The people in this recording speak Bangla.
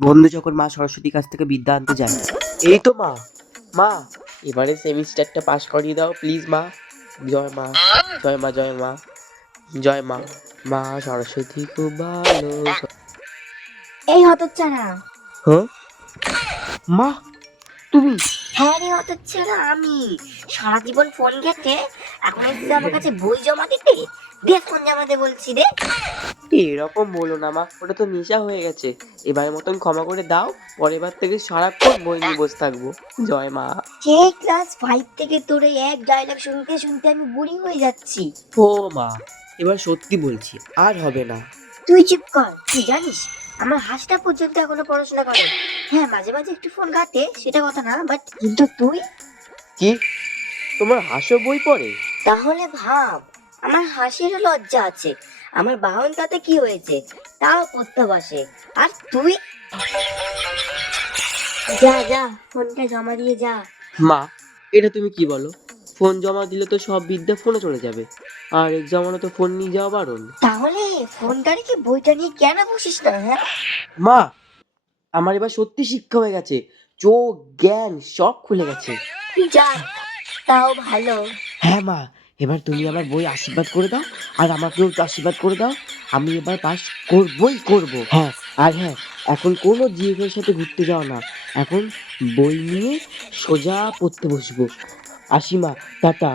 বন্ধু যখন মা সরস্বতীর কাছ থেকে বিদ্যা আনতে যায়, এই তো মা, মা এবারে সেমিস্টারটা পাস করিয়ে দাও প্লিজ মা। জয় মা, জয় মা, জয় মা, জয় মা। মা সরস্বতী খুব ভালো। এই হতচ্ছাড়া! হ্যাঁ মা, তুমি? হ্যাঁ রে হতচ্ছাড়া, আমি সারা জীবন ফোন ঘেটে এখন এসেছিস আমার কাছে বই জমা দিতে। দে ফোন জমা দে বলছি, দে। এরকম বলো না মা, ওটা তো নেশা হয়ে গেছে। এবারের মতন ক্ষমা করে দাও, পরের বার থেকে সারাক্ষণ বই নিয়ে বসে থাকবো। জয় মা। সেই ক্লাস 5 থেকে তোর এই এক ডায়লগ শুনতে শুনতে আমি বুড়ি হয়ে যাচ্ছি। ও মা, এবার সত্যি বলছি, আর হবে না। তুই চুপ কর। তুই জানিস আমার হাঁসটা পর্যন্ত এখনো পড়াশোনা করে। হ্যাঁ, মাঝে মাঝে একটু ফোন ঘাটে, সেটা কথা না, বাট কিন্তু তুই কি, তোমার হাসো বই পড়ে? তাহলে ভাব, আমার হাসিরও লজ্জা আছে। আমার বাহন তাতে কি হয়েছে, তাও পড়তে বসে। আর তুই যা যা, ফোনটা জমা দিয়ে যা। মা, এটা তুমি কি বলো? ফোন জমা দিলে তো সব বিদ্যা ফোনে চলে যাবে, আর এক্সাম হলে তো ফোন নিয়ে যাওয়া বারণ। তাহলে ফোনটা রেখে বইটা নিয়ে কেন বসিস না, হ্যাঁ? মা, আমার এবার সত্যি শিক্ষা হয়ে গেছে, চোখ জ্ঞান সব খুলে গেছে। যা, তাও ভালো। হ্যাঁ মা, এবার তুমি আমার বই আশীর্বাদ করে দাও, আর আমাকেও একটু আশীর্বাদ করে দাও। আমি এবার পাস করবই করব। হ্যাঁ, আর হ্যাঁ, এখন কোনো জিএফের সাথে ঘুরতে যাও না, এখন বই নিয়ে সোজা পড়তে বসবো। আসি মা, টাটা।